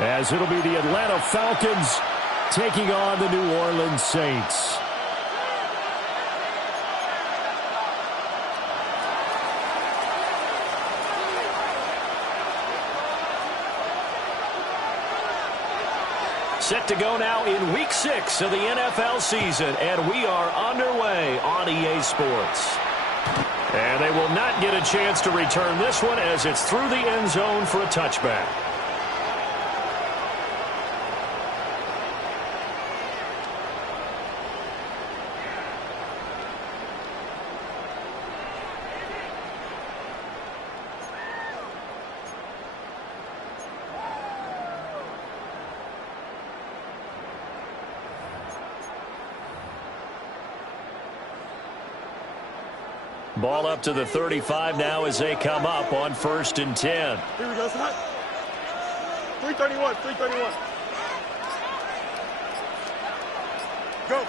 as it'll be the Atlanta Falcons taking on the New Orleans Saints. Set to go now in Week 6 of the NFL season, and we are underway on EA Sports. And they will not get a chance to return this one as it's through the end zone for a touchback. Ball up to the 35 now as they come up on 1st and 10. Here we go, son. 331, 331. Go.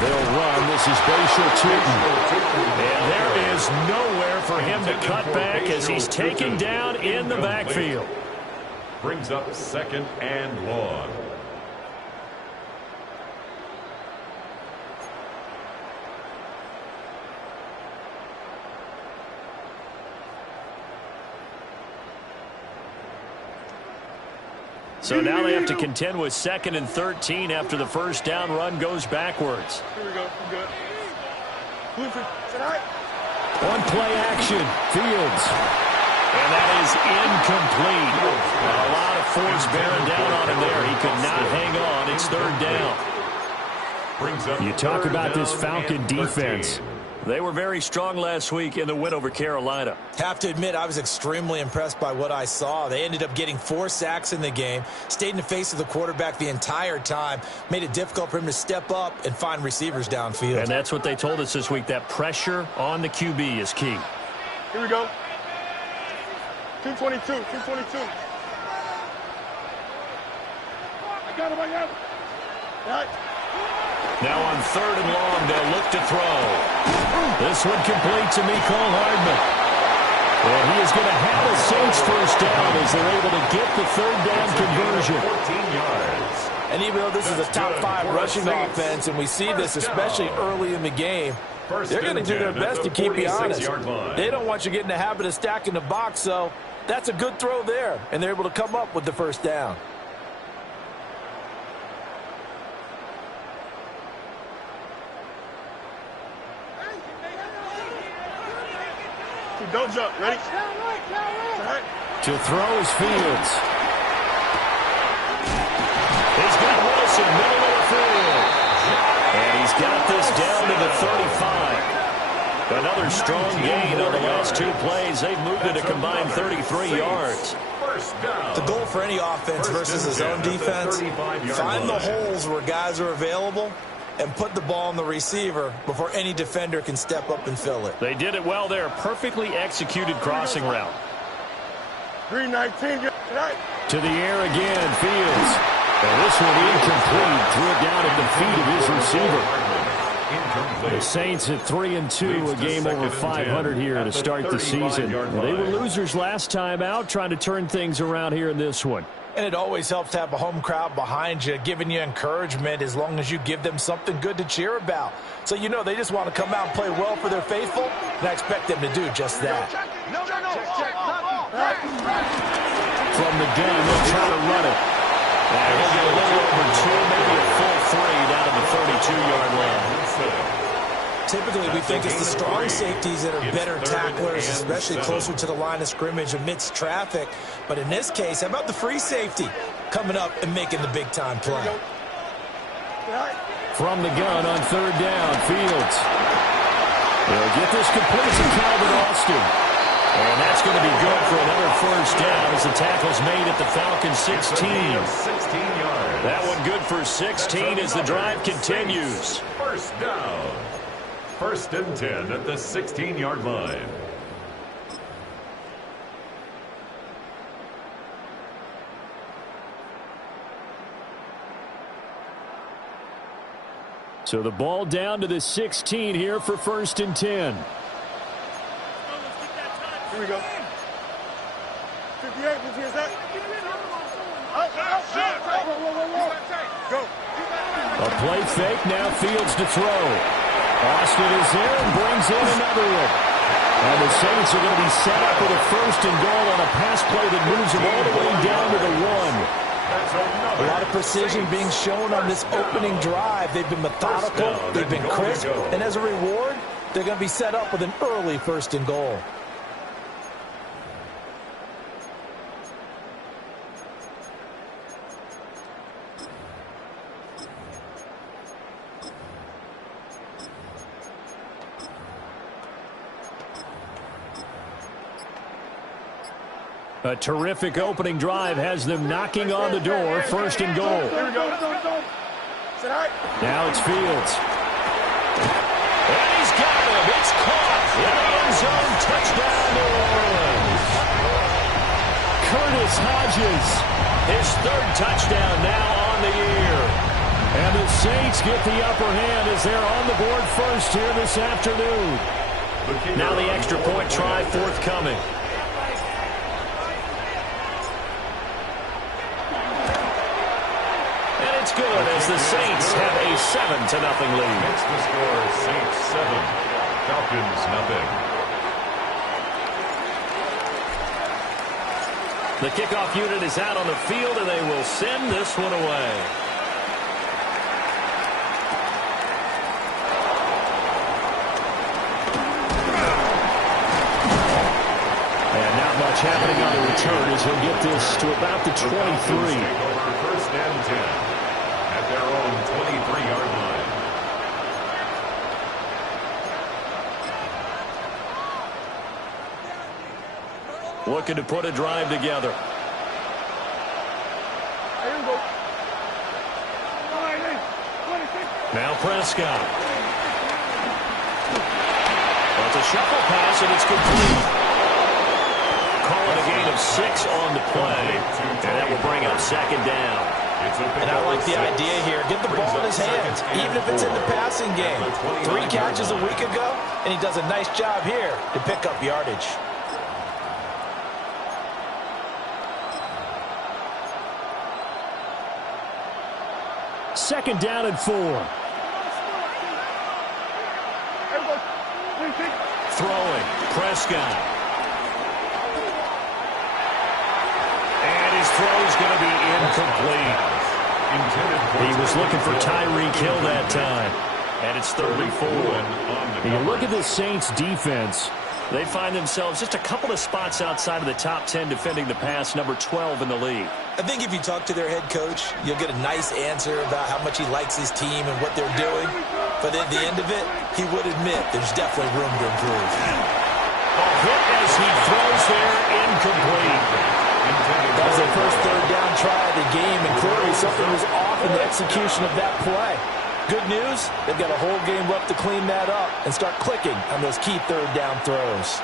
They'll run. This is Bashir Tutin. And there is nowhere for him to cut back as he's taken down in the backfield. Brings up 2nd and long. So now they have to contend with 2nd and 13 after the first down run goes backwards. Here we go. I'm good. On play action, Fields. And that is incomplete. A lot of force bearing down on him there. He could not hang on. It's 3rd down. You talk about this Falcon defense. They were very strong last week in the win over Carolina. Have to admit, I was extremely impressed by what I saw. They ended up getting 4 sacks in the game, stayed in the face of the quarterback the entire time, made it difficult for him to step up and find receivers downfield. And that's what they told us this week, that pressure on the QB is key. Here we go. 222, 222. I got him, I got him. All right. Now on 3rd and long, they'll look to throw. This one complete to Mecole Hardman. And he is going to have a Saints first down as they're able to get the 3rd down conversion. 14 yards. And even though this is a top 5 rushing offense, and we see this especially early in the game, they're going to do their best to keep you honest. They don't want you getting the habit of stacking the box, so that's a good throw there, and they're able to come up with the first down. Don't jump. Ready? To throw is Fields. He's got Wilson, middle of the field. And he's got this down to the 35. Another strong gain on the last 2 plays. They've moved it a combined 33 yards. The goal for any offense versus his own defense, find the holes where guys are available and put the ball on the receiver before any defender can step up and fill it. They did it well there. Perfectly executed crossing route. 319. To the air again, Fields. And this one incomplete. Threw it down at the feet of his receiver. The Saints at 3-2, a game over 500 here to start the season. They were losers last time out, trying to turn things around here in this one. And it always helps to have a home crowd behind you, giving you encouragement as long as you give them something good to cheer about. So you know they just want to come out and play well for their faithful, and I expect them to do just that. From the gun, they'll try to run it. And he'll get a little over 2, maybe a full 3 down to the 32-yard line. Typically, we think it's the strong safeties that are better tacklers, especially closer to the line of scrimmage amidst traffic. But in this case, how about the free safety coming up and making the big-time play? From the gun on 3rd down, Fields. They'll get this complete to Calvin Austin. And that's going to be good for another first down as the tackle's made at the Falcons 16. That one good for 16 as the drive continues. First down. 1st and 10 at the 16-yard line. So the ball down to the 16 here for 1st and 10. Here we go. 58, move here, Zach. Go. A play fake, now Fields to throw. Austin is there and brings in another one. And the Saints are going to be set up with a first and goal on a pass play that moves them all the way down to the 1. A lot of precision being shown on this opening drive. They've been methodical, they've been crisp, and as a reward, they're going to be set up with an early first and goal. A terrific opening drive has them knocking on the door, first and goal. Now it's Fields. And he's got him. It's caught. In the end zone, touchdown, New Orleans. Curtis Hodges, his third touchdown now on the year. And the Saints get the upper hand as they're on the board first here this afternoon. Now the extra point try forthcoming. It's good as the Saints have a 7-0 lead. Makes the score Saints 7, Falcons 0. The kickoff unit is out on the field, and they will send this one away. And not much happening on the return as he'll get this to about the 23. First and 10. Their own 23-yard line. Looking to put a drive together. Now Prescott. Well, it's a shuffle pass, and it's complete. Call it a gain of 6 on the play. And that will bring up second down. And I like the idea here. Get the ball in his hands, even if it's in the passing game. 3 catches a week ago, and he does a nice job here to pick up yardage. Second down and 4. Throwing, Prescott. And his throw's going to be incomplete. He was looking for Tyreek Hill that time. And it's 3rd and 4. You look at the Saints defense. They find themselves just a couple of spots outside of the top 10 defending the pass, number 12 in the league. I think if you talk to their head coach, you'll get a nice answer about how much he likes his team and what they're doing. But at the end of it, he would admit there's definitely room to improve. A hit as he throws there, incomplete. That was their first third down try of the game, and clearly something was off in the execution of that play. Good news, they've got a whole game left to clean that up and start clicking on those key third down throws.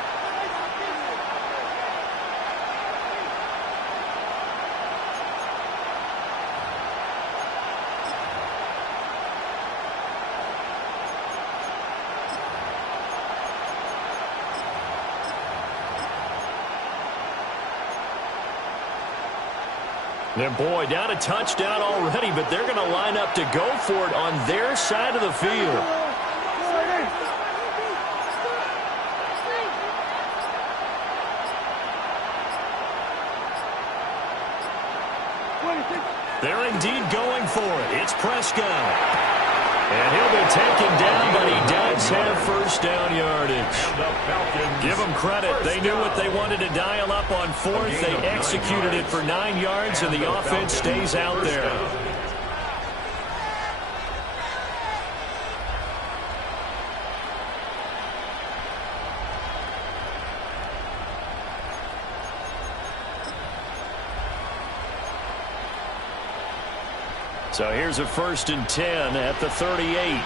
And boy, down a touchdown already, but they're going to line up to go for it on their side of the field. They're indeed going for it. It's Prescott. And he'll be taken down, but he does have first down yardage. Give them credit. They knew what they wanted to dial up on 4th. They executed it for 9 yards, and the offense stays out there. So here's a 1st and 10 at the 38. Yeah,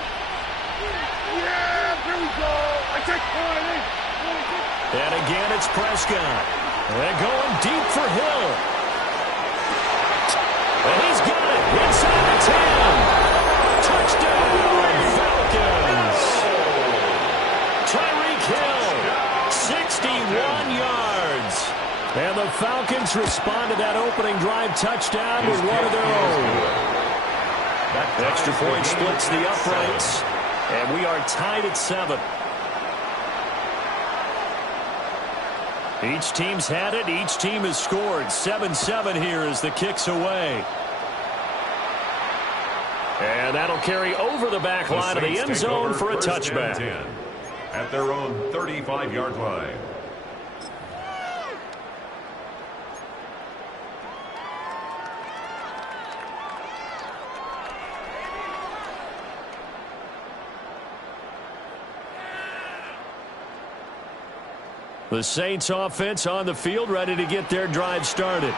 here we go. I take one. And again, it's Prescott. And going deep for Hill. And he's got it inside the 10. Touchdown, Falcons. Tyreek Hill, 61 yards. And the Falcons respond to that opening drive touchdown with one of their own. Extra point splits the uprights, and we are tied at 7. Each team's had it. Each team has scored. 7-7 here as the kick's away. And that'll carry over the back line of the end zone for a touchback. At their own 35-yard line. The Saints offense on the field, ready to get their drive started.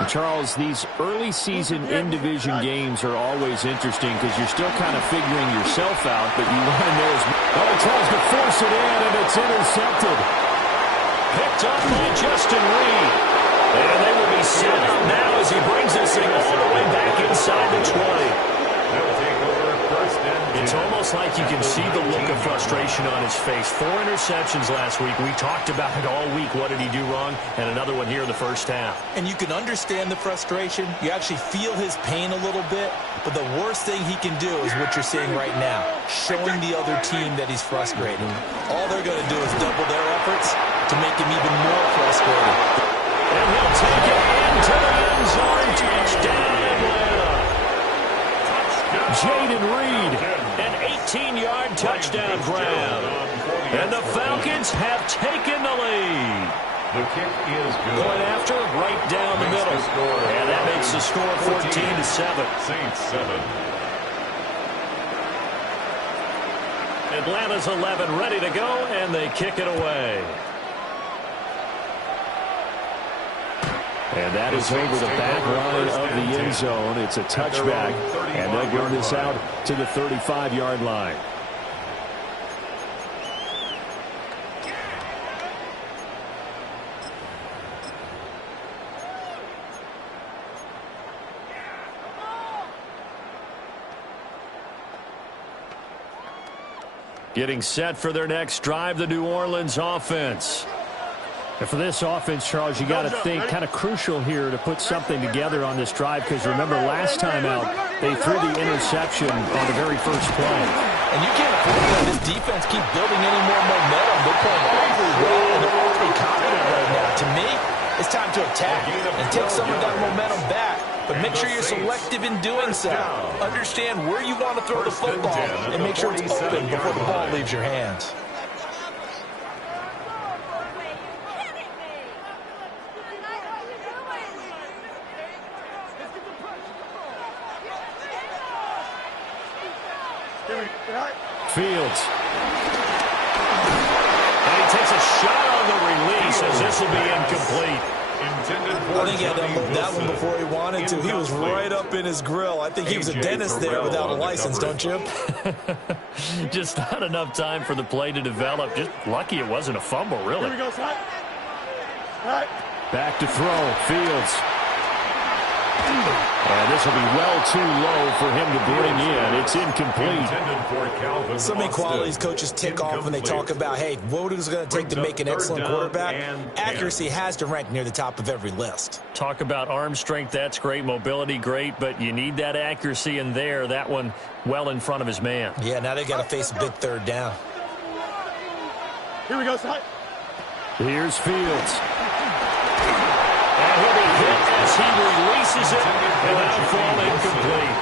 And Charles, these early season in-division games are always interesting because you're still kind of figuring yourself out, but you want to know as well. Tries to force it in, and it's intercepted. Picked up by Justin Reed. And they will be set up now as he brings this thing all the way back inside the 20. They'll take over first and 10. It's almost like you can see the look of frustration on his face. 4 interceptions last week. We talked about it all week. What did he do wrong? And another one here in the first half. And you can understand the frustration. You actually feel his pain a little bit. But the worst thing he can do is what you're seeing right now, showing the other team that he's frustrated. All they're going to do is double their efforts to make him even more frustrated. And he'll take it into the end zone. Touchdown, Atlanta. Jaden Reed, an 18-yard touchdown grab. And the Falcons have taken the lead. The kick is good. Point after, right down the middle. And that makes the score 14-7. Saints 7. Atlanta's 11 ready to go, and they kick it away. And that is over the back line of the end zone. It's a touchback, and they'll bring this out to the 35-yard line. Getting set for their next drive, the New Orleans offense. And for this offense, Charles, you got to think kind of crucial here to put something together on this drive because remember last time out they threw the interception on the very first play. And you can't afford to let this defense keep building any more momentum. They're playing awfully well and they're awfully confident right now. To me, it's time to attack and take some of that momentum back. But make sure you're selective in doing so. Understand where you want to throw the football and make sure it's open before the ball leaves your hands. Fields. And he takes a shot on the release as this will be incomplete. I think he had to unload that one before he wanted to. He was right up in his grill. I think he was a dentist there without a license, don't you? Just not enough time for the play to develop. Just lucky it wasn't a fumble, really. Here we go, Scott. Back to throw. Fields. And this will be well too low for him to bring in. It's incomplete. So many qualities coaches tick off when they talk about, hey, what is it going to take to make an excellent quarterback? Accuracy has to rank near the top of every list. Talk about arm strength, that's great. Mobility, great. But you need that accuracy in there. That one well in front of his man. Yeah, now they got to face a big third down. Here we go, Scott. Here's Fields. And he'll be hit as he releases it, and that'll fall incomplete.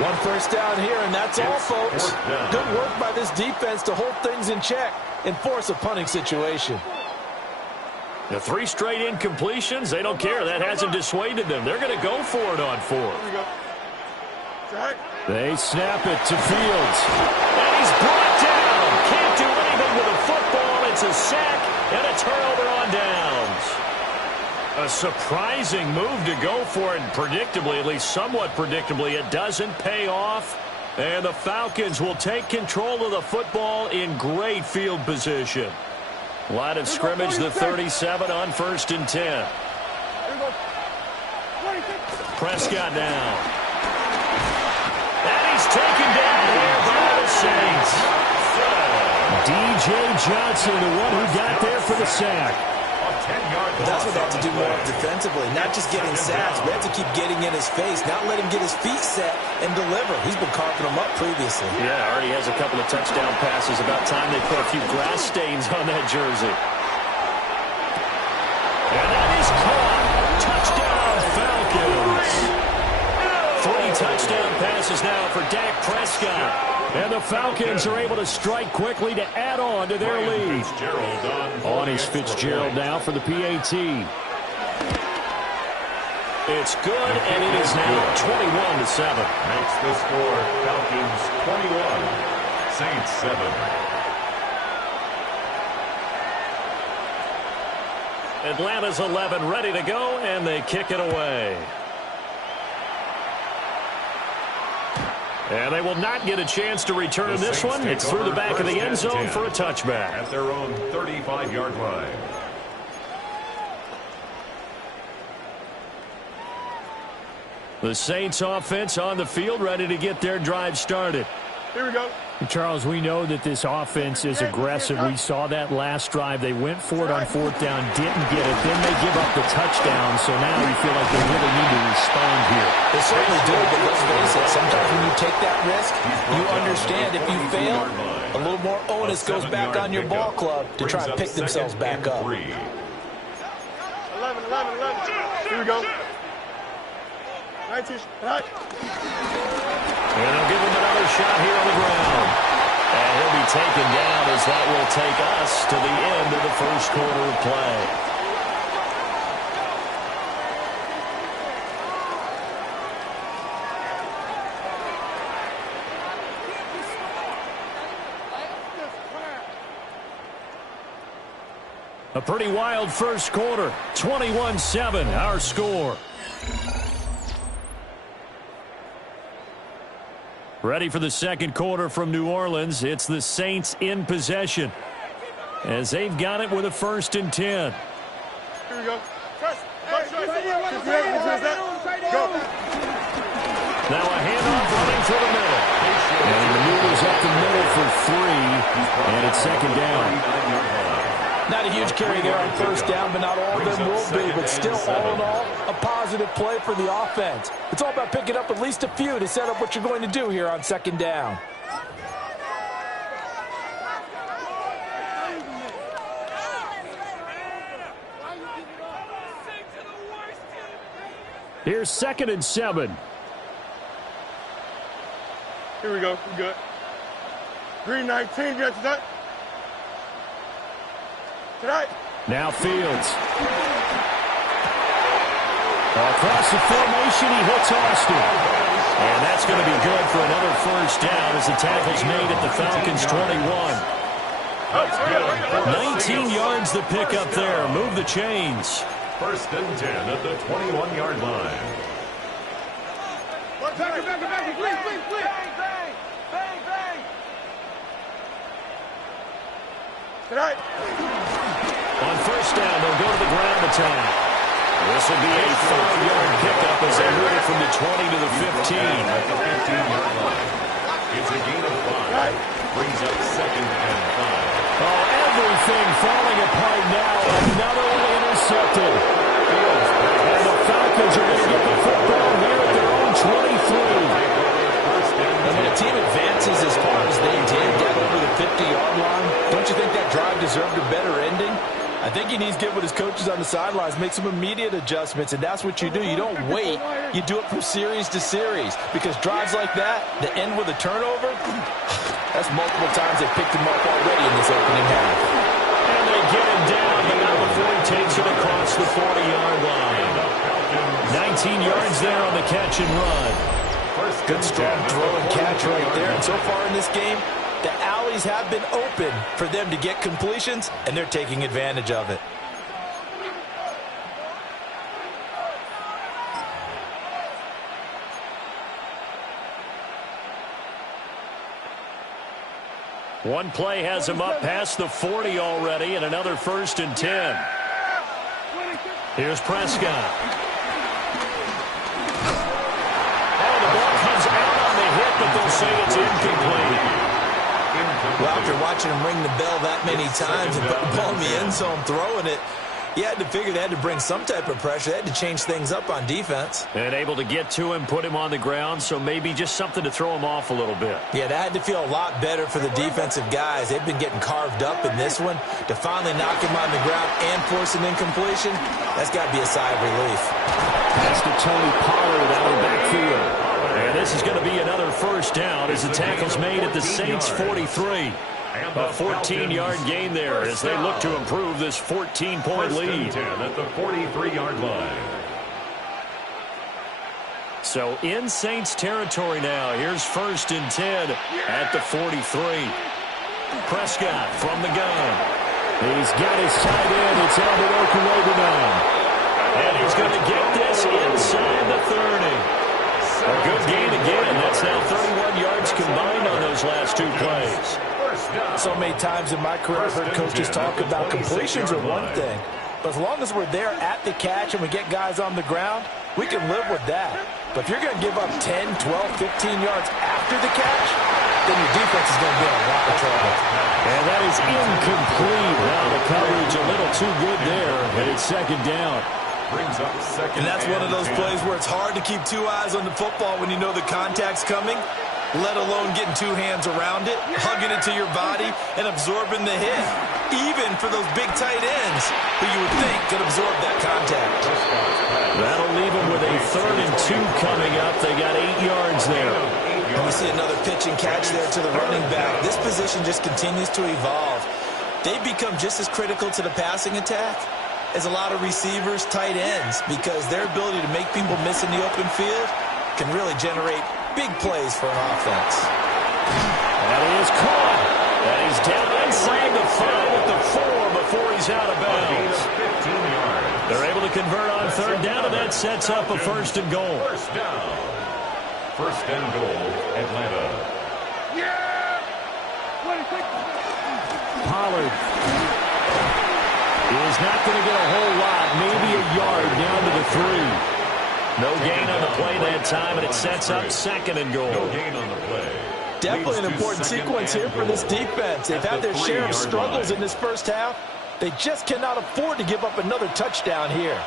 One first down here, and that's all, folks. Good work by this defense to hold things in check and force a punting situation. The 3 straight incompletions, they don't care. That hasn't dissuaded them. They're going to go for it on 4th. They snap it to Fields. And he's brought down. Can't do anything with a football. It's a sack and a turnover on downs. A surprising move to go for it, and predictably, at least somewhat predictably, it doesn't pay off. And the Falcons will take control of the football in great field position. Line of scrimmage, the 37 on 1st and 10. Prescott now. And he's taken down here by the Saints. D.J. Johnson, the one who got there for the sack. 10-yard loss. That's what they have to do more of defensively, not just getting sacks, but they have to keep getting in his face, not let him get his feet set and deliver. He's been carving them up previously. Yeah, already has a couple of touchdown passes. About time they put a few grass stains on that jersey. And that is caught. Touchdown, Falcons. 3 touchdown passes now for Dak Prescott. And the Falcons are able to strike quickly to add on to their lead. On is Fitzgerald now for the PAT. It's good, and it is now 21-7. Makes the score Falcons 21, Saints 7. Atlanta's 11 ready to go, and they kick it away. And they will not get a chance to return this one. It's through the back of the end zone for a touchback. At their own 35-yard line. The Saints offense on the field, ready to get their drive started. Here we go. Charles, we know that this offense is aggressive. We saw that last drive. They went for it on 4th down, didn't get it. Then they give up the touchdown, so now you feel like they really need to respond here. They certainly do, but let's face it, sometimes when you take that risk, you understand if you fail, a little more onus goes back on your ball club to try and pick themselves back up. 11. Here we go. 19. Right. And they'll give him another shot here on the ground. And he'll be taken down as that will take us to the end of the first quarter of play. A pretty wild first quarter. 21-7, our score. Ready for the second quarter from New Orleans. It's the Saints in possession as they've got it with a 1st and 10. Here we go. Go. Now a handoff running through the middle. And he maneuvers up the middle for 3. And it's 2nd down. Not a huge carry there on 1st down, but not all of them will be. But still, all in all, a positive play for the offense. It's all about picking up at least a few to set up what you're going to do here on 2nd down. Here's 2nd and 7. Here we go. We good. Green 19. Get that. Tonight. Now Fields. Across the formation, he hits Austin. And that's going to be good for another 1st down as the tackle's made at the Falcons' 21. 19 yards the pick up there. Move the chains. 1st and 10 at the 21-yard line. Tonight. On 1st down, they'll go to the ground attack. This will be a 5-yard pickup as they move it from the 20 to the 15. At the 15-yard line. It's a gain of 5. Brings up 2nd and 5. Oh, everything falling apart now. Another one intercepted. And the Falcons are going to get the football here at their own 23. And when a team advances as far as they did down over the 50-yard line, don't you think that drive deserved a better ending? I think he needs to get with his coaches on the sidelines, make some immediate adjustments, and that's what you do. You don't wait. You do it from series to series, because drives like that end with a turnover, that's multiple times they picked him up already in this opening half. And they get him down, but not before he takes it across the 40-yard line. 19 yards there on the catch and run. Good strong throw and catch right there. And so far in this game, the alleys have been open for them to get completions, and they're taking advantage of it. One play has him up past the 40 already, and another 1st and 10. Here's Prescott. Oh, the ball comes out on the hit, but they'll say it's incomplete. Well, after watching him ring the bell that many times and put the ball in the end zone throwing it, You had to figure they had to bring some type of pressure. They had to change things up on defense. And able to get to him, put him on the ground, so maybe just something to throw him off a little bit. Yeah, that had to feel a lot better for the defensive guys. They've been getting carved up in this one. To finally knock him on the ground and force an incompletion, that's got to be a sigh of relief. Pass to Tony Pollard out of the backfield. And this is going to be another first down as the tackle's made at the Saints' 43. A 14-yard gain there as they look to improve this 14-point lead. 10 at the 43-yard line. So in Saints territory now. Here's 1st and 10 at the 43. Prescott from the gun. He's got his tight end. It's Albert Okwuegbunam now. And he's going to get this inside the 30. A good gain again. That's now 31 yards combined on those last 2 plays. So many times in my career, I've heard coaches talk about completions are one thing. But as long as we're there at the catch and we get guys on the ground, we can live with that. But if you're going to give up 10, 12, 15 yards after the catch, then your defense is going to be in a lot of trouble. And that is incomplete. Now the coverage a little too good there, and it's 2nd down. Brings up 2nd. And that's one of those plays where it's hard to keep 2 eyes on the football when you know the contact's coming, let alone getting 2 hands around it, hugging it to your body, and absorbing the hit. Even for those big tight ends who you would think could absorb that contact. That'll leave them with a 3rd and 2 coming up. They got 8 yards there. And we see another pitch and catch there to the running back. This position just continues to evolve. They've become just as critical to the passing attack as a lot of receivers, tight ends, because their ability to make people miss in the open field can really generate big plays for an offense. That is caught. And he's down inside the 5 at the 4 before he's out of bounds. 15 yards. They're able to convert on 3rd down, and that sets up a 1st and goal. 1st down. 1st and goal, Atlanta. Pollard is not going to get a whole lot, maybe a yard down to the 3. No gain on the play that time, and it sets up 2nd and goal. No gain on the play. Definitely an important sequence here for this defense. They've had their share of struggles in this first half. They just cannot afford to give up another touchdown here.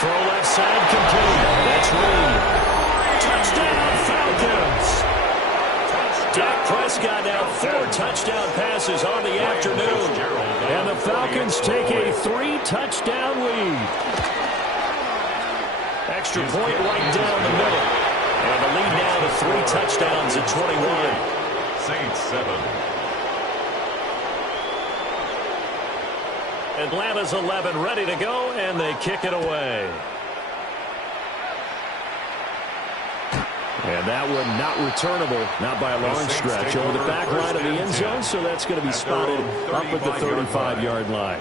Throw left side complete. That's Reed. Touchdown Falcons. Dak Prescott now 4 touchdown passes on the afternoon. And the Falcons take a 3-touchdown lead. Extra point right down the middle. And the lead now to 3 touchdowns at 21. Saints 7. Atlanta's 11 ready to go, and they kick it away. And that one not returnable, not by a long stretch, over the back line of the end zone, so that's going to be spotted up at the 35-yard line.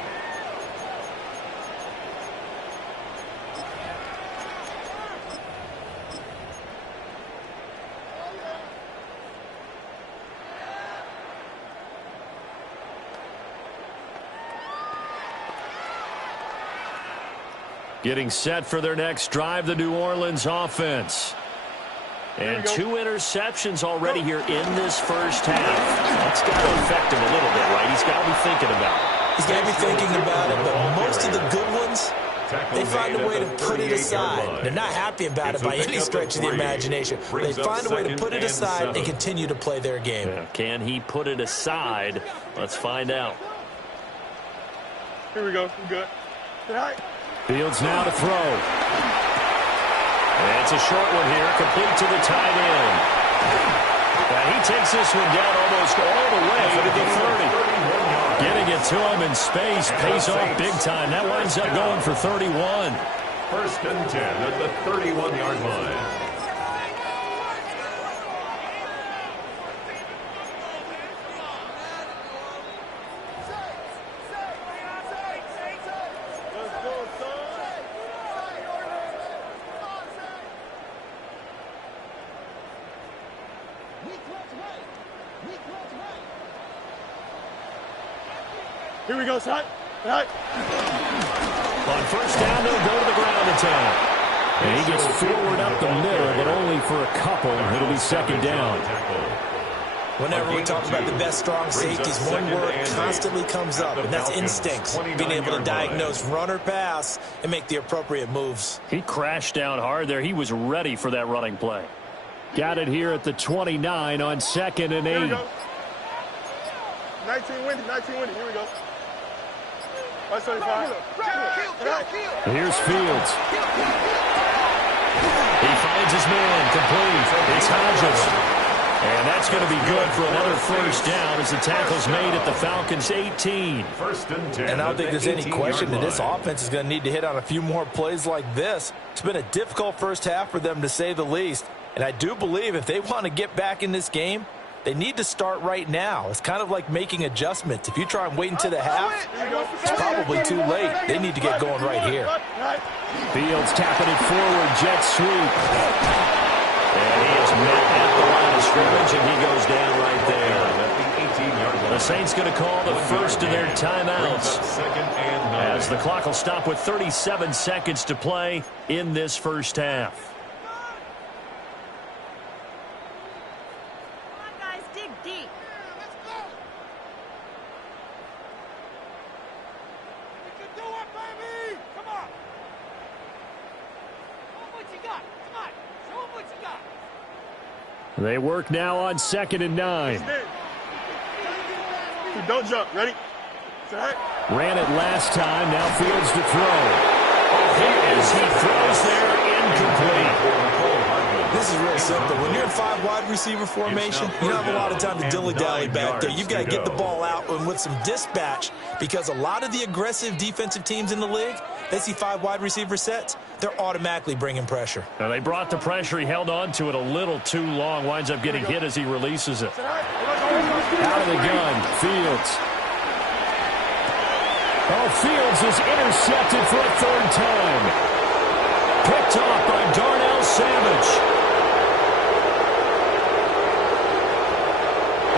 Getting set for their next drive, the New Orleans offense. And 2 interceptions already here in this first half. That's got to affect him a little bit, right? He's got to be thinking about it. He's got to be thinking about it, but most of the good ones, they find a way to put it aside. They're not happy about it by any stretch of the imagination. They find a way to put it aside and continue to play their game. Yeah, can he put it aside? Let's find out. Here we go. We good. All right. Fields now to throw. And it's a short one here, complete to the tight end. And he takes this one down almost all the way to the 30. Getting it to him in space pays off big time. That winds up going for 31. 1st and 10 at the 31-yard line. Here we go, son. All right. On 1st down, they'll go to the ground attack. And he gets forward up the middle, but only for a couple. It'll be 2nd down. Whenever we talk about the best strong safeties, one word constantly comes up, and that's instincts. Being able to diagnose run or pass and make the appropriate moves. He crashed down hard there. He was ready for that running play. Got it here at the 29 on 2nd and 8. 19 windy, 19 windy. Here we go. 175. Here's Fields. He finds his man, complete. It's Hodges. And that's going to be good for another first down as the tackle's made at the Falcons' 18. And I don't think there's any question that this offense is going to need to hit on a few more plays like this. It's been a difficult first half for them, to say the least. And I do believe if they want to get back in this game, they need to start right now. It's kind of like making adjustments. If you try and wait until the half, it's probably too late. They need to get going right here. Fields tapping it forward, jet sweep. And he is met at the line of scrimmage, and he goes down right there. The Saints going to call the first of their timeouts, as the clock will stop with 37 seconds to play in this first half. They work now on 2nd and 9. Don't jump. Ready? Ran it last time. Now Fields to throw. He throws there, incomplete. This is real simple. When you're in 5 wide receiver formation, you don't have a lot of time to dilly-dally back there. You've got to get the ball out and with some dispatch, because a lot of the aggressive defensive teams in the league, they see 5 wide receiver sets, they're automatically bringing pressure. Now they brought the pressure. He held on to it a little too long. Winds up getting hit as he releases it. Out of the gun, Fields. Oh, Fields is intercepted for a 3rd time. Picked off by Darnell Savage.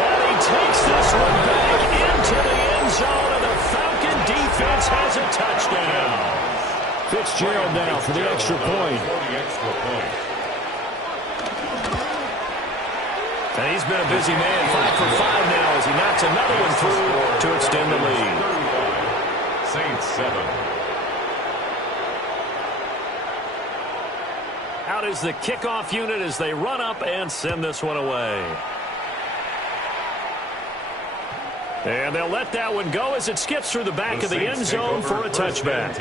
And he takes this one back into the end zone, and the Falcon defense has a touchdown. Fitzgerald now for the extra point. And he's been a busy man, 5 for 5 now as he knocks another one through to extend the lead. Saints 7. Out is the kickoff unit as they run up and send this one away. And they'll let that one go as it skips through the back of the end zone for a touchback.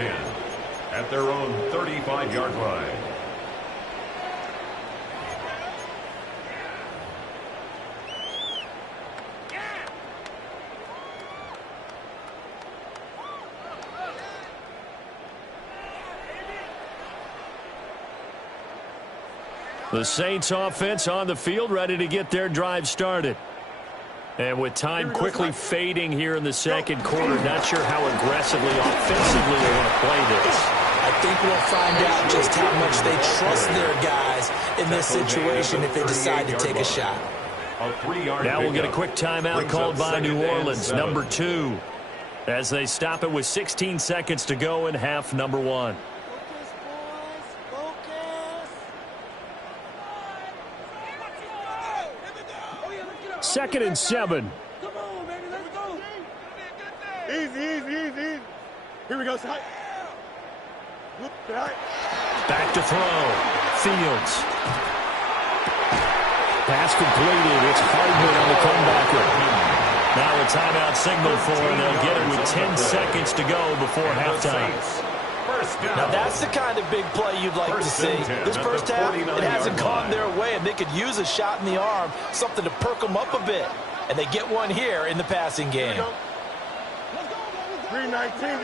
At their own 35-yard line. The Saints offense on the field, ready to get their drive started. And with time quickly fading here in the second quarter, not sure how aggressively, offensively they want to play this. I think we'll find out just how much they trust their guys in this situation if they decide to take a shot. Now we'll get a quick timeout called by New Orleans, number 2, as they stop it with 16 seconds to go in half number 1. Second and 7. Come on, baby, let's go. Easy. Here we go, side. Back to throw. Fields. Pass completed. It's Hardman on the comebacker. Now a timeout signal for him. They'll get it with 10 seconds to go before halftime. Now that's the kind of big play you'd like to see. This first half, it hasn't gone their way, and they could use a shot in the arm, something to perk them up a bit. And they get one here in the passing game. 319,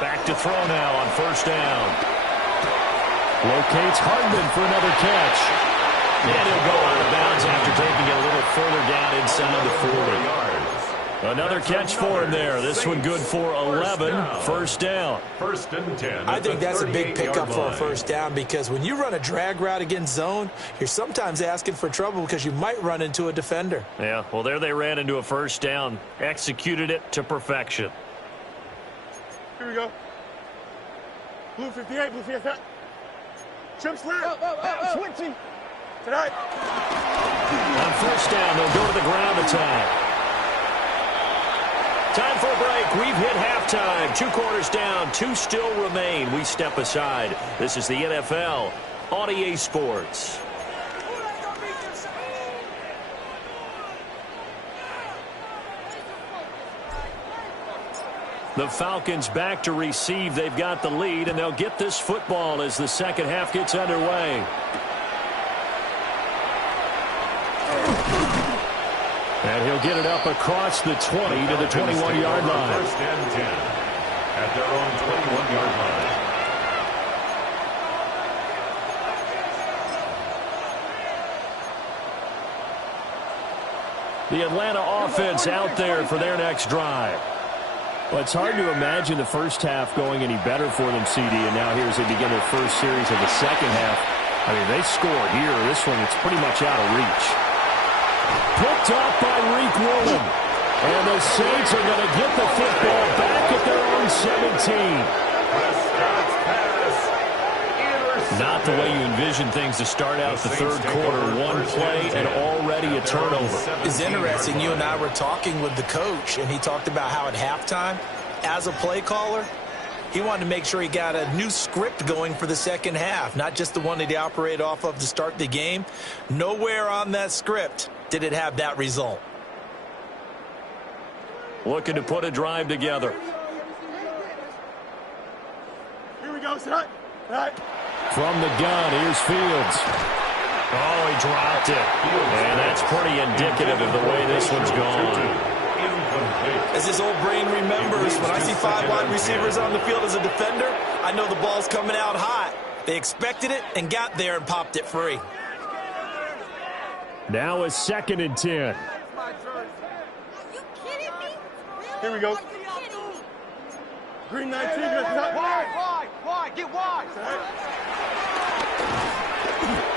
Back to throw now on first down. Locates Hardman for another catch. And he'll go out of bounds after taking it a little further down inside the 40. Another catch for him there. This one good for 11. First down. First and 10. I think that's a big pickup for a first down, because when you run a drag route against zone, you're sometimes asking for trouble because you might run into a defender. Yeah, well, there they ran into a first down. Executed it to perfection. Here we go. Blue 58, blue 58. Chip slap. Switching. Tonight. On first down, they'll go to the ground attack. Time for a break. We've hit halftime. 2 quarters down. 2 still remain. We step aside. This is the NFL on EA Sports. The Falcons back to receive. They've got the lead, and they'll get this football as the second half gets underway. And he'll get it up across the 20 to the 21-yard line. First and 10 at their own 21-yard line. The Atlanta offense out there for their next drive. Well, it's hard to imagine the first half going any better for them, CD, and now here as they begin their first series of the second half. I mean, they score here. This one, it's pretty much out of reach. Picked up by Reek Woolen. And the Saints are going to get the football back at their own 17. Not the way you envision things to start out the third quarter. One play and already a turnover. It's interesting. You and I were talking with the coach, and he talked about how at halftime, as a play caller, he wanted to make sure he got a new script going for the second half, not just the one that he operated off of to start the game. Nowhere on that script did it have that result. Looking to put a drive together. Here we go, set. Right. From the gun, here's Fields. Oh, he dropped it. And that's pretty indicative of the way this one's gone. As his old brain remembers, when I see 5 wide receivers on the field as a defender, I know the ball's coming out hot. They expected it and got there and popped it free. Now a 2nd and 10. Are you kidding me? Here we go. Green 19. Wide. Get wide.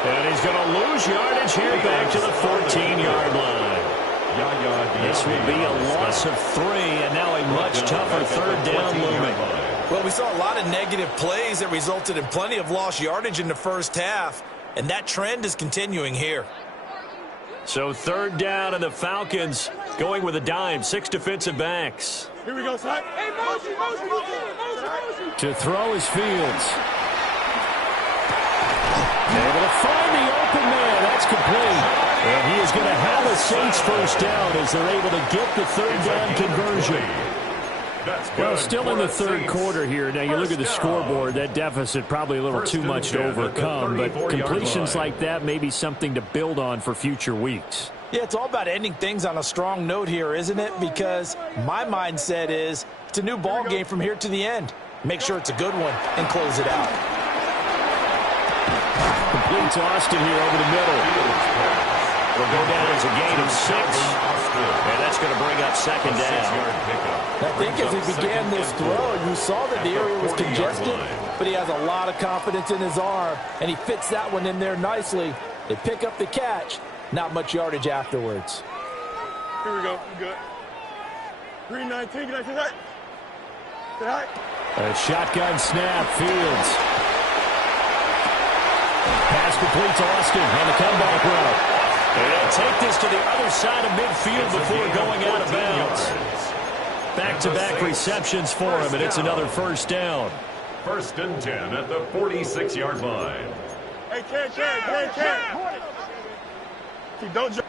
And he's going to lose yardage here back to the 14-yard line. This will be a loss of 3, and now a much tougher third down looming. Well, we saw a lot of negative plays that resulted in plenty of lost yardage in the first half, and that trend is continuing here. So third down, and the Falcons going with a dime. 6 defensive backs. Here we go, son. Hey, motion. To throw is Fields. Able to find the open man. That's complete. And he is going to have a Saints first down as they're able to get the third down conversion. Well, still in the third quarter here. Now, you look at the scoreboard, that deficit probably a little too much to overcome, but completions like that may be something to build on for future weeks. Yeah, it's all about ending things on a strong note here, isn't it? Because my mindset is it's a new ball game from here to the end. Make sure it's a good one and close it out. Complete to Austin here over the middle. Will go down as a gain of 6. And that's going to bring up second down. I think as he began this throw, you saw that the area was congested, but he has a lot of confidence in his arm, and he fits that one in there nicely. They pick up the catch, not much yardage afterwards. Here we go. We're good. Green 19. Get that. A shotgun snap. Fields. Pass complete to Austin on the comeback route. And he'll take this to the other side of midfield before going out of bounds. Back-to-back receptions for him, and it's another first down. 1st and 10 at the 46-yard line. Hey, Ken. Don't jump.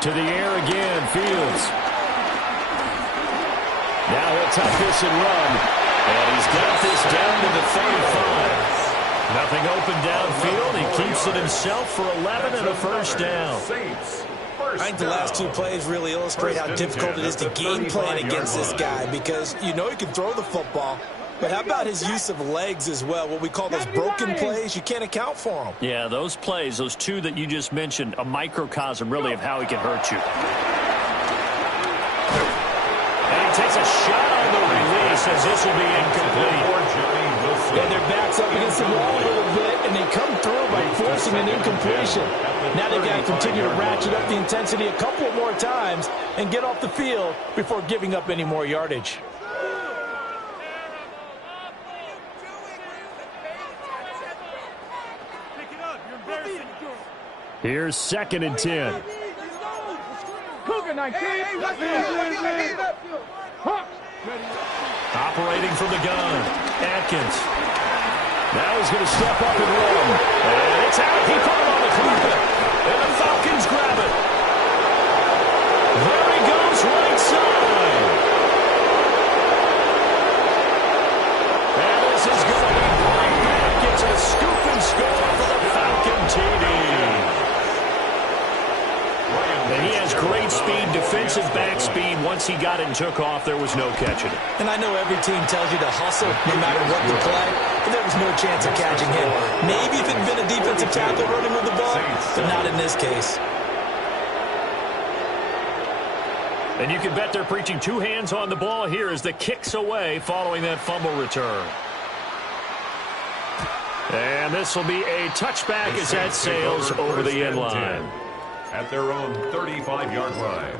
To the air again, Fields. Now he'll tuck this and run. And he's got this down to the 35. Nothing open downfield. He keeps it himself for 11 and a first down. I think the last 2 plays really illustrate how difficult it is to game plan against this guy because you know he can throw the football, but how about his use of legs as well? What we call those broken plays, you can't account for them. Yeah, those plays, those 2 that you just mentioned, a microcosm really of how he can hurt you. And he takes a shot on the release as this will be incomplete. Yeah, their backs up against the wall a little bit, and they come through by forcing an incompletion. Now they've got to continue to ratchet up the intensity a couple more times and get off the field before giving up any more yardage. Here's 2nd and 10. Operating from the gun, Atkins. Now he's going to step up and run. And it's out. He put it on the carpet. And the Falcons grab it. There he goes, right side. And this is going to be right back. It's a scoop and score for the Falcon TD. And he has great speed, defensive back speed. Once he got it and took off, there was no catching it. And I know every team tells you to hustle no matter what the play, but there was no chance of catching him. Maybe if it had been a defensive tackle running with the ball, but not in this case. And you can bet they're preaching 2 hands on the ball here as the kick's away following that fumble return. And this will be a touchback as that sails over the end line. At their own 35-yard line.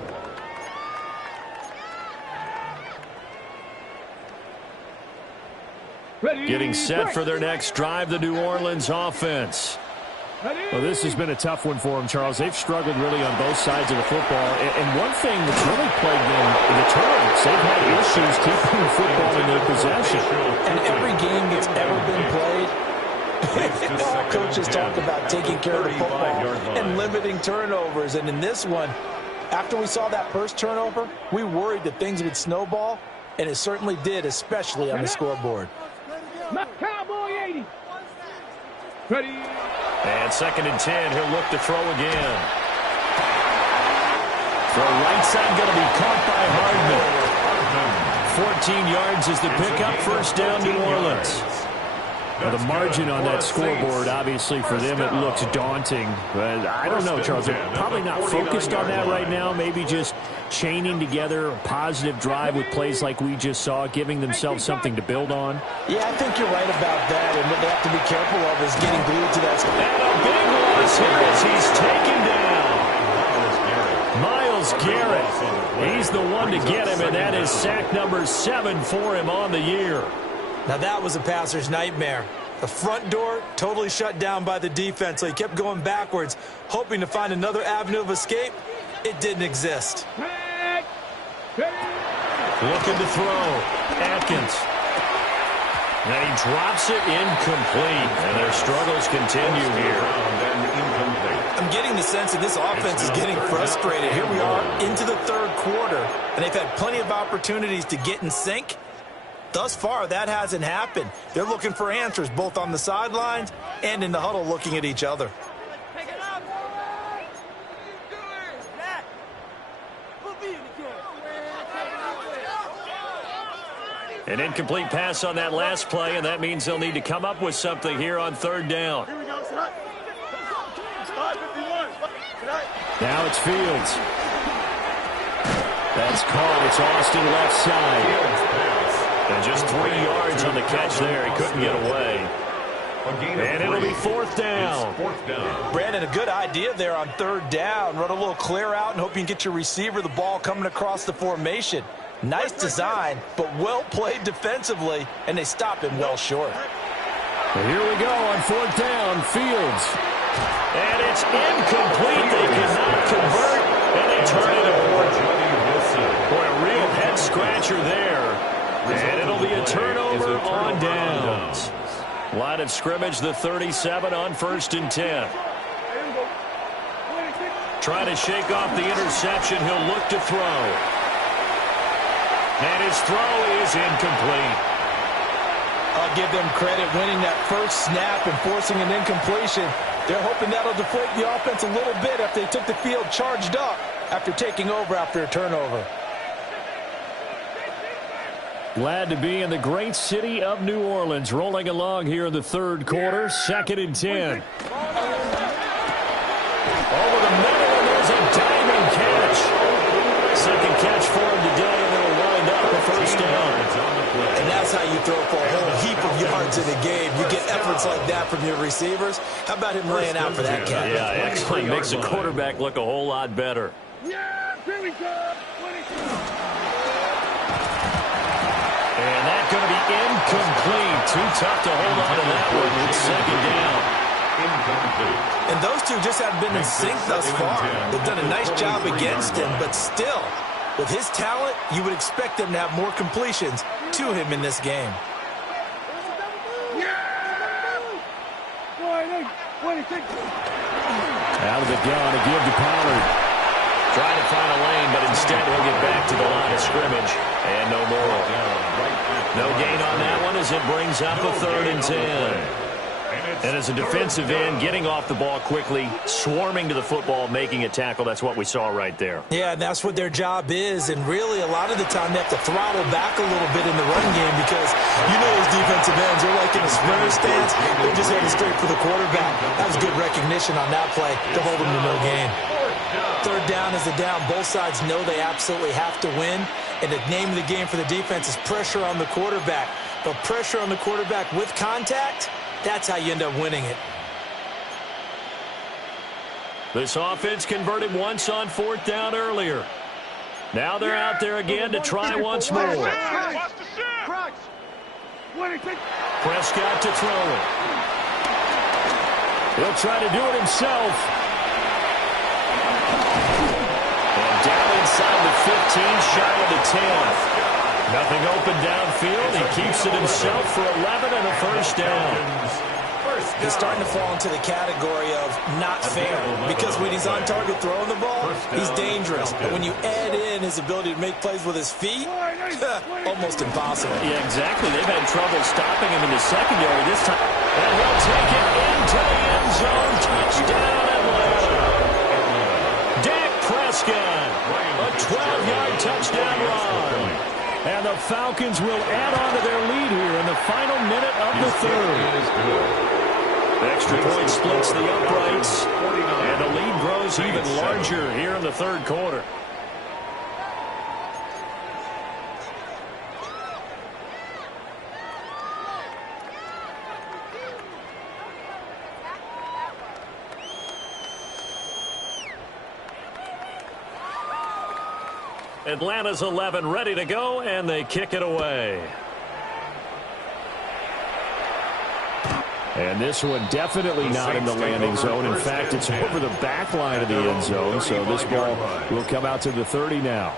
Getting set for their next drive, the New Orleans offense. Well, this has been a tough one for them, Charles. They've struggled really on both sides of the football. And one thing that's really plagued them, the turnovers. They've had issues keeping the football in their possession. And every game that's ever been played, coaches talk about taking care of the football and limiting turnovers. And in this one, after we saw that first turnover, we worried that things would snowball, and it certainly did, especially on the scoreboard. Cowboy 80. Ready. And 2nd and 10, he'll look to throw again. Throw right side going to be caught by Hardman. 14 yards is the pickup, first down New Orleans. Now, the margin on that scoreboard, obviously, for them, it looks daunting. But I don't know, Charles. They're probably not focused on that right now. Maybe just chaining together a positive drive with plays like we just saw, giving themselves something to build on. Yeah, I think you're right about that. And what they have to be careful of is getting glued to that. And a big loss here as he's taken down. Myles Garrett. He's the one to get him, and that is sack number 7 for him on the year. Now that was a passer's nightmare. The front door totally shut down by the defense, so he kept going backwards, hoping to find another avenue of escape. It didn't exist. Looking to throw. Atkins. And he drops it incomplete. And their struggles continue here. I'm getting the sense that this offense is getting frustrated. Here we are into the 3rd quarter, and they've had plenty of opportunities to get in sync. Thus far, that hasn't happened. They're looking for answers both on the sidelines and in the huddle looking at each other. An incomplete pass on that last play, and that means they'll need to come up with something here on 3rd down. Now it's Fields. That's caught. It's Austin left side. And just 3 yards on the catch there. He couldn't get away. And it'll be 4th down. Brandon, a good idea there on 3rd down. Run a little clear out and hope you can get your receiver the ball coming across the formation. Nice design, but well played defensively, and they stop him well short. Well, here we go on 4th down. Fields. And it's incomplete. They cannot convert, and they turn it over. Boy, a real head-scratcher there. And it'll be a turnover on downs. Line of scrimmage, the 37 on 1st and 10. Trying to shake off the interception. He'll look to throw. And his throw is incomplete. I'll give them credit winning that first snap and forcing an incompletion. They're hoping that'll deflate the offense a little bit after they took the field charged up after taking over after a turnover. Glad to be in the great city of New Orleans, rolling along here in the 3rd quarter, 2nd and 10. Over the middle, and there's a diving catch. 2nd catch for him today, and it'll wind up a 1st down. And that's how you throw for a whole heap of yards in a game. You get efforts like that from your receivers. How about him laying out for that catch? Yeah, excellent. Makes the quarterback look a whole lot better. And that's going to be incomplete. Too tough to hold on to that one. It's 2nd down. Incomplete. And those two just haven't been in sync thus far. They've done a nice job against him, but still, with his talent, you would expect them to have more completions to him in this game. Out of the gun, a give to Pollard. Trying to find a lane, but instead he'll get back to the line of scrimmage. And no more. No gain on that one as it brings up a 3rd and 10. And as a defensive end, getting off the ball quickly, swarming to the football, making a tackle, that's what we saw right there. Yeah, and that's what their job is. And really, a lot of the time, they have to throttle back a little bit in the run game because you know those defensive ends are like in a sprinter stance. They're just heading straight for the quarterback. That was good recognition on that play to hold them to no gain. 3rd down is a down. Both sides know they absolutely have to win. And the name of the game for the defense is pressure on the quarterback. But pressure on the quarterback with contact, that's how you end up winning it. This offense converted once on 4th down earlier. Now they're out there again to try once more. Prescott to throw it. He'll try to do it himself. And down inside the 15, shy of the 10. Nothing open downfield. He keeps it himself for 11 and a 1st down. He's starting to fall into the category of not fair because when he's on target throwing the ball, he's dangerous. But when you add in his ability to make plays with his feet, almost impossible. Yeah, exactly. They've had trouble stopping him in the secondary this time. And he'll take it into the end zone. Touchdown, Atlanta. Dak Prescott, a 12-yard touchdown run. And the Falcons will add on to their lead here in the final minute of the 3rd. Extra point splits the uprights, and the lead grows even larger here in the 3rd quarter. Atlanta's 11 ready to go, and they kick it away. And this one definitely not in the landing zone. In fact, it's over the back line of the end zone, so this ball will come out to the 30 now.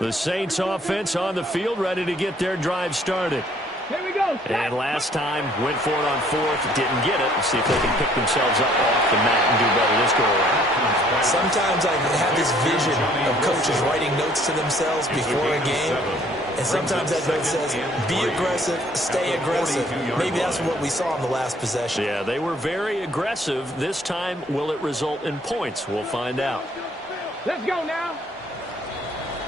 The Saints offense on the field, ready to get their drive started. Here we go. And last time, went for it on 4th, didn't get it. Let's see if they can pick themselves up off the mat and do better this go around. Sometimes I have this vision of coaches writing notes to themselves before a game. And sometimes that note says, be aggressive, stay aggressive. Maybe that's what we saw in the last possession. Yeah, they were very aggressive. This time, will it result in points? We'll find out. Let's go now.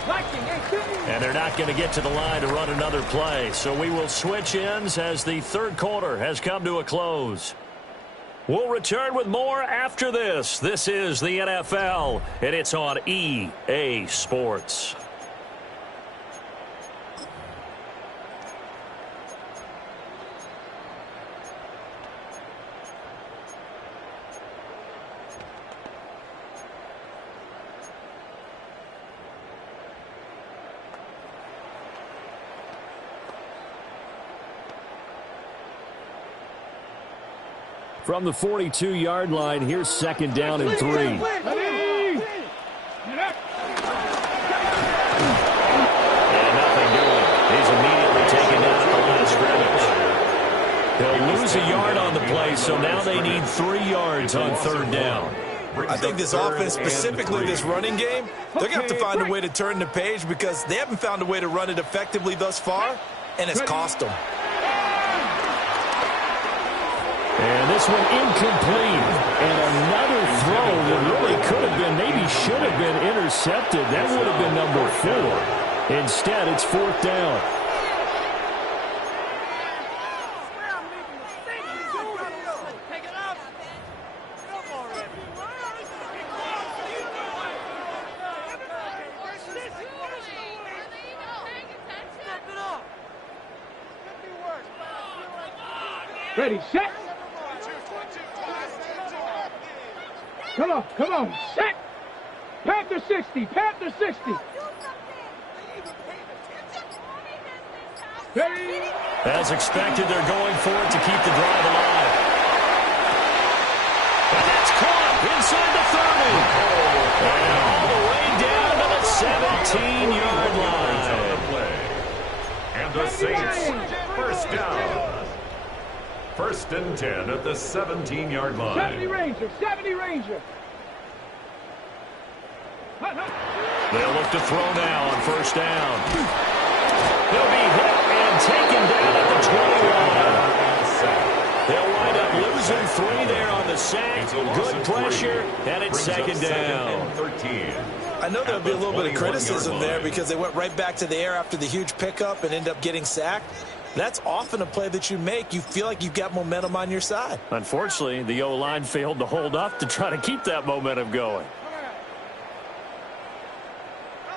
And they're not going to get to the line to run another play. So we will switch ends as the 3rd quarter has come to a close. We'll return with more after this. This is the NFL, and it's on EA Sports. From the 42-yard line, here's 2nd down and 3. And nothing doing. He's immediately taken down at the line of scrimmage. They'll lose a yard on the play, so now they need 3 yards on 3rd down. I think this offense, specifically this running game, they're going to have to find a way to turn the page because they haven't found a way to run it effectively thus far, and it's cost them. And this one incomplete. And another throw that really could have been, maybe should have been intercepted. That would have been number 4. Instead, it's 4th down. Ready, set. Come on, come on. Set. Panther 60, Panther 60. Ready? As expected, they're going for it to keep the drive alive. And that's caught inside the 30. And all the way down to the 17-yard line. And the Saints, first down. First and 10 at the 17-yard line. 70 Ranger, 70 Ranger. They'll look to throw now on first down. He'll be hit and taken down at the 21. They'll wind up losing 3 there on the sack. Good pressure, and it's second down. 13. I know there'll be a little bit of criticism there because they went right back to the air after the huge pickup and end up getting sacked. That's often a play that you make. You feel like you've got momentum on your side. Unfortunately, the O-line failed to hold up to try to keep that momentum going.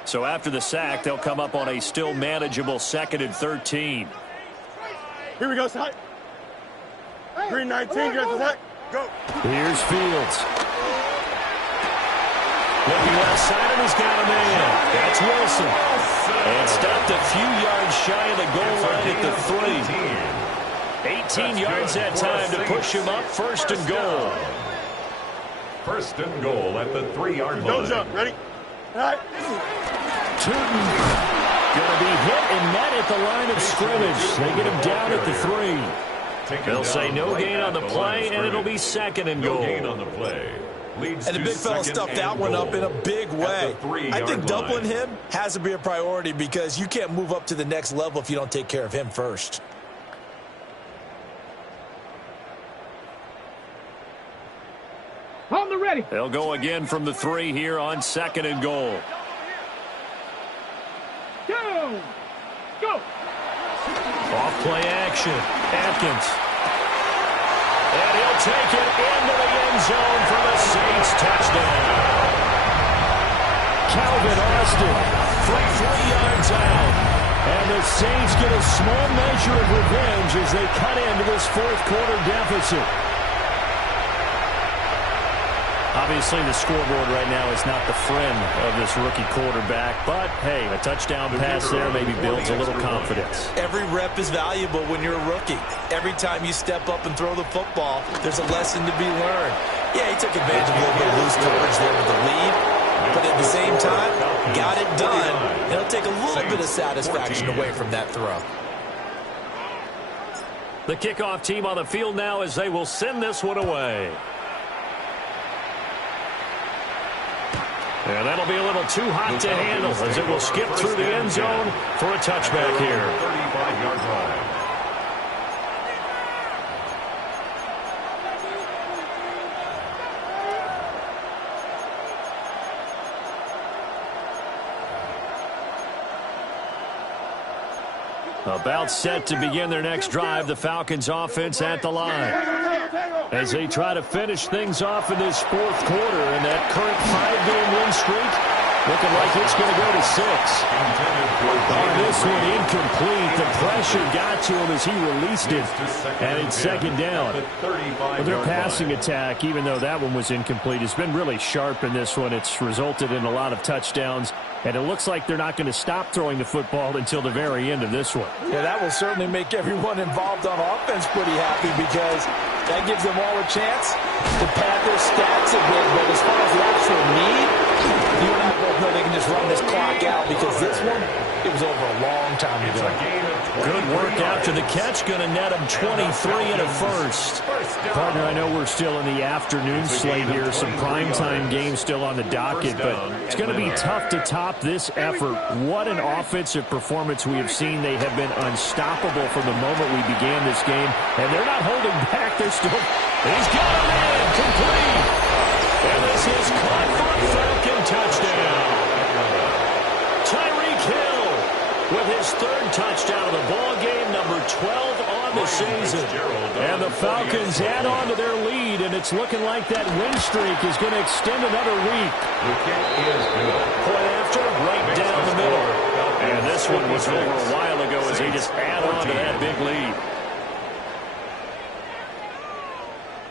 So after the sack, they'll come up on a still manageable 2nd and 13. Here we go, Sack. Green 19, get the sack. Go. Here's Fields. Looking left side, and he's got a man. That's Wilson. And stopped a few yards shy of the goal line at the 3. 18 yards that time to push him up. First and goal. First and goal at the 3-yard line. Don't jump. Ready? All right. Tootin going to be hit and met at the line of scrimmage. They get him down at the 3. They'll say no gain on the play, and it'll be 2nd and goal. No gain on the play. And the big fella stuffed that one up in a big way. I think doubling him has to be a priority because you can't move up to the next level if you don't take care of him first. On the ready. They'll go again from the 3 here on 2nd and goal. Down. Go. Off play action. Atkins. And he'll take it into the end zone for the Saints touchdown. Calvin Austin from 3 yards out. And the Saints get a small measure of revenge as they cut into this 4th quarter deficit. Obviously, the scoreboard right now is not the friend of this rookie quarterback. But, hey, a touchdown pass there maybe builds a little confidence. Every rep is valuable when you're a rookie. Every time you step up and throw the football, there's a lesson to be learned. Yeah, he took advantage of a little bit of loose coverage there with the lead. But at the same time, got it done. And it'll take a little bit of satisfaction away from that throw. The kickoff team on the field now as they will send this one away. And that'll be a little too hot to handle as it will skip through the end zone for a touchback here. 35-yard line. About set to begin their next drive, the Falcons offense at the line. As they try to finish things off in this 4th quarter, and that current 5-game win streak looking like it's going to go to 6. On this one, incomplete. The pressure got to him as he released it, and it's 2nd down. But their passing attack, even though that one was incomplete, has been really sharp in this one. It's resulted in a lot of touchdowns, and it looks like they're not going to stop throwing the football until the very end of this one. Yeah, that will certainly make everyone involved on offense pretty happy because that gives them all a chance to pad their stats a bit. But as far as the actual need, you and I both know they can just run this clock out because this one, it was over a long time ago. Good work after the catch. Going to net him 23 and a first. Partner, I know we're still in the afternoon slate here. Some primetime games still on the docket, but it's going to be tough to top this effort. What an offensive performance we have seen. They have been unstoppable from the moment we began this game, and they're not holding back. They're still... He's got him in. Complete. And this is caught for a Falcon touchdown. Tyreek Hill with his 3rd touchdown of the ball game, number 12 on the season. And the Falcons add on to their lead, and it's looking like that win streak is going to extend another week. The kick is good. Point after, right down the middle. And this one was over a while ago as they just add on to that big lead.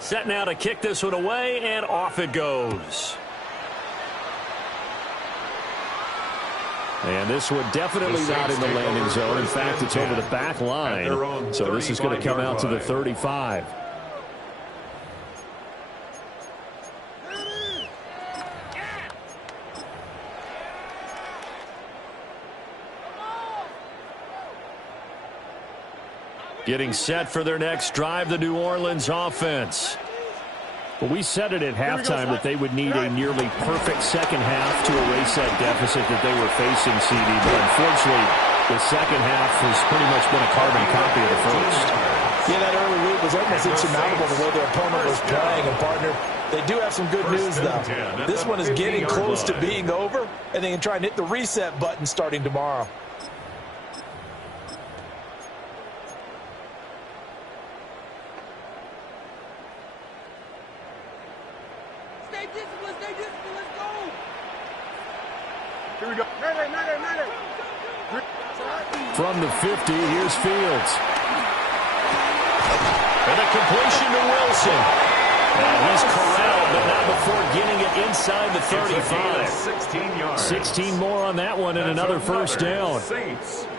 Set now to kick this one away, and off it goes. And this one definitely not in the landing zone. In fact, it's over the back line. So this is going to come out to the 35. Getting set for their next drive, the New Orleans offense. Well, we said it at halftime that they would need a nearly perfect second half to erase that deficit that they were facing, CD. But unfortunately, the second half has pretty much been a carbon copy of the first. Yeah, that early lead was almost insurmountable the way their opponent was playing. And, partner, they do have some good news, though. This one is getting close to being over, and they can try and hit the reset button starting tomorrow. Here we go. From the 50, here's Fields. And a completion to Wilson. And he's corralled, but not before getting it inside the 35. 16 more on that one and another first down.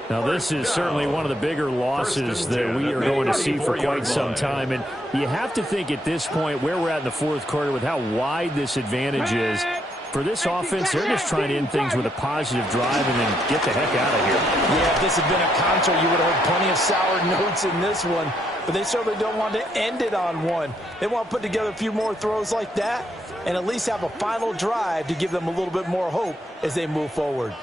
Now, this is certainly one of the bigger losses that we are going to see for quite some time. And you have to think at this point where we're at in the fourth quarter with how wide this advantage is. For this offense, they're just trying to end things with a positive drive and then get the heck out of here. Yeah, if this had been a contra, you would have heard plenty of sour notes in this one. But they certainly don't want to end it on one. They want to put together a few more throws like that and at least have a final drive to give them a little bit more hope as they move forward.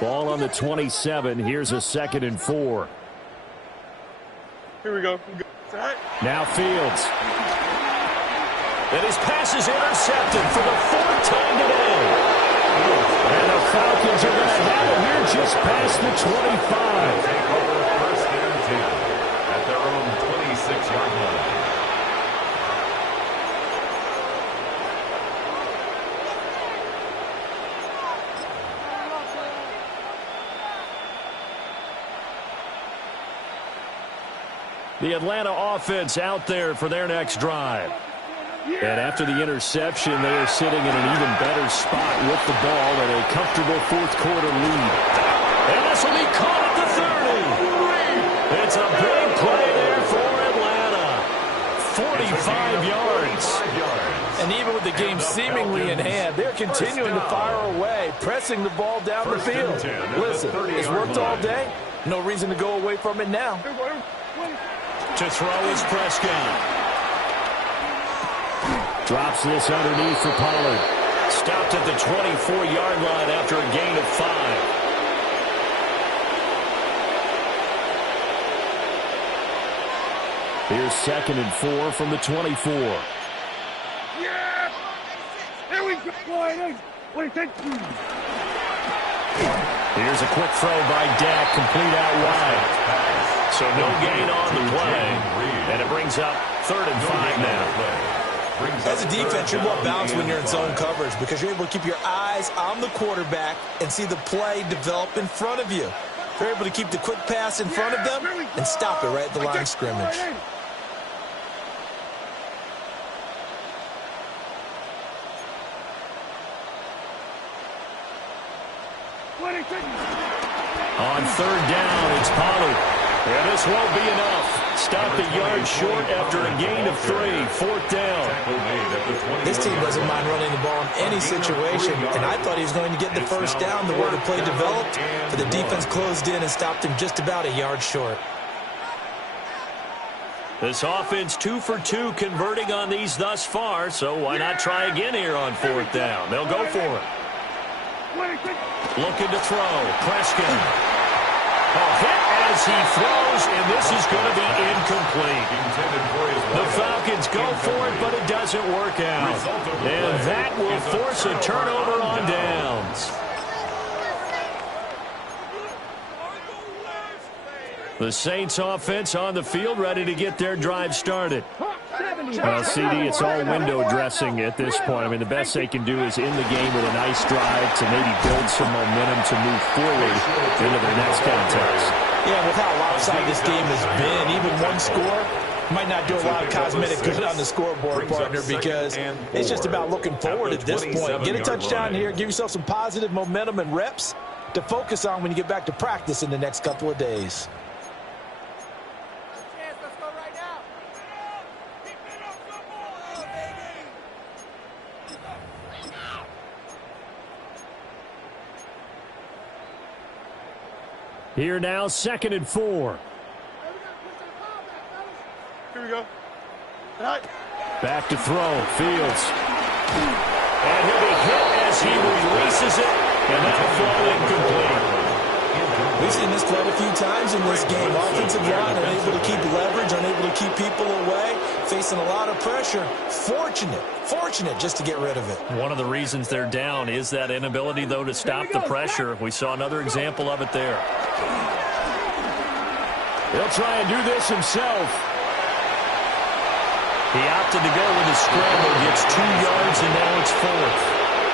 Ball on the 27. Here's a 2nd and 4. Here we go. Now Fields. And his pass is intercepted for the 4th time today. And the Falcons are going to have it here just past the 25. Take over 1st and 10 at their own 26-yard line. The Atlanta offense out there for their next drive. And after the interception, they are sitting in an even better spot with the ball and a comfortable fourth quarter lead. And this will be caught at the 30. It's a big play there for Atlanta. 45 yards. And even with the game seemingly in hand, they're continuing to fire away, pressing the ball down the field. Listen, it's worked all day. No reason to go away from it now. To throw is Prescott. Drops this underneath for Pollard. Stopped at the 24-yard line after a gain of 5. Here's 2nd and 4 from the 24. Yes! There we go. What do you think? Here's a quick throw by Dak, complete out wide. So no gain on the play, and it brings up 3rd and 5 now. As a defense, you're more balanced when you're in zone coverage because you're able to keep your eyes on the quarterback and see the play develop in front of you. They're able to keep the quick pass in front of them and stop it right at the line of scrimmage. On 3rd down, it's Pollard. And this won't be enough. Stopped a yard short after a gain of 3. 4th down. This team doesn't mind running the ball in any situation, and I thought he was going to get the first down the way the play developed, but the defense closed in and stopped him just about a yard short. This offense 2 for 2 converting on these thus far, so why not try again here on 4th down? They'll go for it. Looking to throw. Prescott. A hit as he throws, and this is going to be incomplete. The Falcons go for it, but it doesn't work out. And that will force a turnover on downs. The Saints offense on the field ready to get their drive started. Well, CD, it's all window dressing at this point. I mean, the best they can do is in the game with a nice drive to maybe build some momentum to move forward into their next contest. Yeah, with how lopsided this game has been, even one score might not do a lot of cosmetic good on the scoreboard, partner, because it's just about looking forward at this point. Get a touchdown here, give yourself some positive momentum and reps to focus on when you get back to practice in the next couple of days. Here now, 2nd and 4. Here we go. Back to throw, Fields. And he'll be hit as he releases it, and that'll fall incomplete. We've seen this quite a few times in this game. Offensive line unable to keep leverage, unable to keep people away, facing a lot of pressure. Fortunate just to get rid of it. One of the reasons they're down is that inability, though, to stop the pressure. We saw another example of it there. He'll try and do this himself. He opted to go with a scramble, gets 2 yards, and now it's 4th.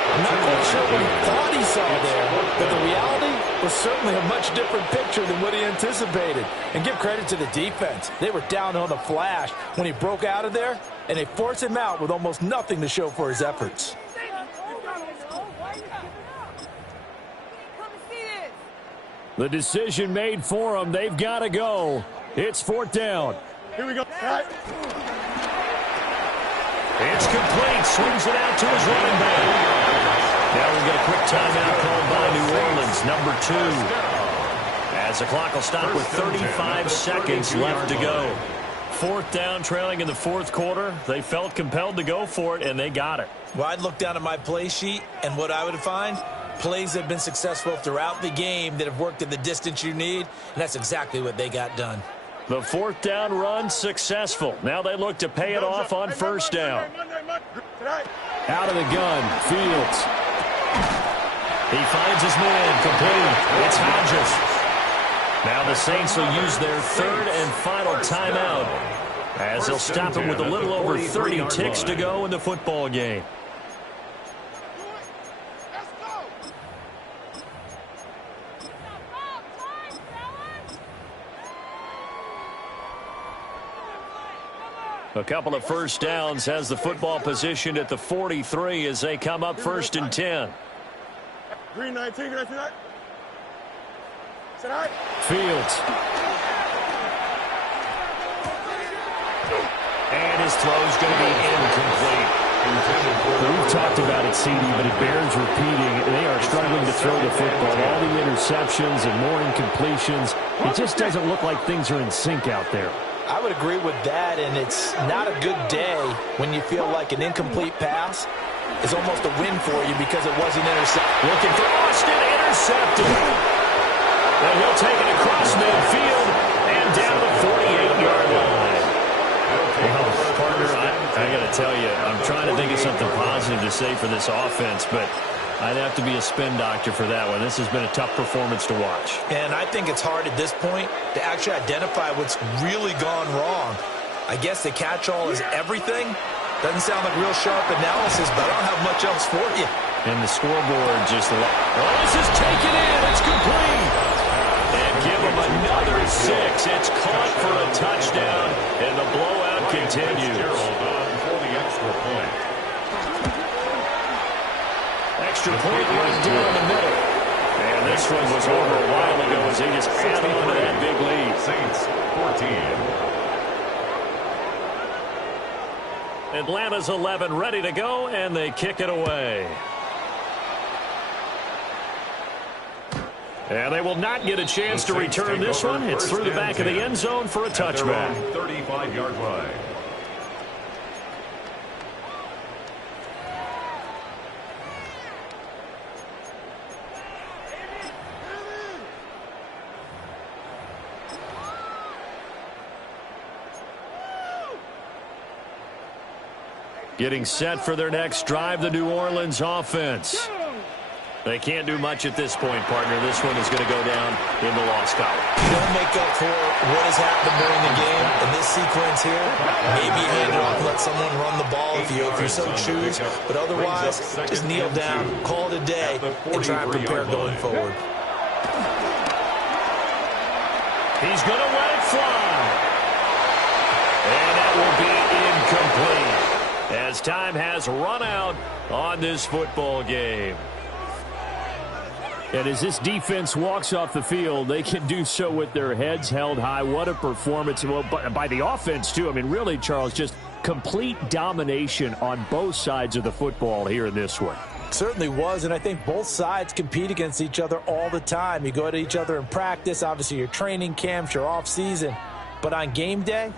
I'm not quite sure what he thought he saw there, but the reality was certainly a much different picture than what he anticipated. And give credit to the defense. They were down on the flash when he broke out of there, and they forced him out with almost nothing to show for his efforts. The decision made for them. They've got to go. It's 4th down. Here we go. It's complete. Swings it out to his running back. Now we'll get a quick timeout called by New Orleans, number 2. As the clock will stop with 35 seconds left to go. 4th down, trailing in the 4th quarter. They felt compelled to go for it, and they got it. Well, I'd look down at my play sheet, and what I would find, plays that have been successful throughout the game that have worked at the distance you need, and that's exactly what they got done. The 4th down run successful. Now they look to pay it off on 1st down. Out of the gun, Fields. He finds his man, complete. It's Hodges. Now the Saints will use their 3rd and final timeout as they'll stop him with a little over 30 ticks to go in the football game. A couple of 1st downs, has the football positioned at the 43 as they come up 1st and 10. Green 19, can I see that? Fields. And his throw's going to be incomplete. We've talked about it, CD, but it bears repeating. They are struggling to throw the football. All the interceptions and more incompletions. It just doesn't look like things are in sync out there. I would agree with that, and it's not a good day when you feel like an incomplete pass is almost a win for you because it wasn't intercepted. Looking for Austin, intercepted. And he'll take it across midfield and down the 48-yard line. Well, partner, I got to tell you, I'm trying to think of something positive to say for this offense, but I'd have to be a spin doctor for that one. This has been a tough performance to watch. And I think it's hard at this point to actually identify what's really gone wrong. I guess the catch-all is everything. Doesn't sound like real sharp analysis, but I don't have much else for you. And the scoreboard just... Oh, this is taken in. It's complete. And give them another 6. It's caught for a touchdown, and the blowout continues. Extra point right down the middle. And this one was over a while ago as they just add on to that big lead. Saints 14. Atlanta's 11 ready to go, and they kick it away. And they will not get a chance to return this one. It's through the back of the end zone for a touchback. 35-yard line. Getting set for their next drive, the New Orleans offense. They can't do much at this point, partner. This one is going to go down in the loss column. You don't make up for what has happened during the game. In this sequence here, maybe hand it off, let someone run the ball if you so choose. But otherwise, just kneel down, call it a day, and try and prepare going forward. He's going to let it fly. And that will be incomplete, as time has run out on this football game. And as this defense walks off the field, they can do so with their heads held high. What a performance. Well, by the offense, too. I mean, really, Charles, just complete domination on both sides of the football here in this one. Certainly was, and I think both sides compete against each other all the time. You go at each other in practice, obviously your training camps, your off-season. But on game day,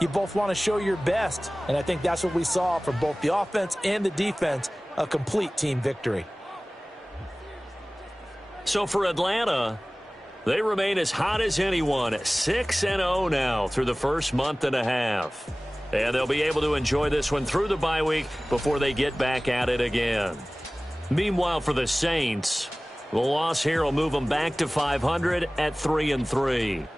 you both want to show your best. And I think that's what we saw from both the offense and the defense, a complete team victory. So for Atlanta, they remain as hot as anyone, 6-0 now through the first month and a half. And they'll be able to enjoy this one through the bye week before they get back at it again. Meanwhile, for the Saints, the loss here will move them back to 500 at 3-3.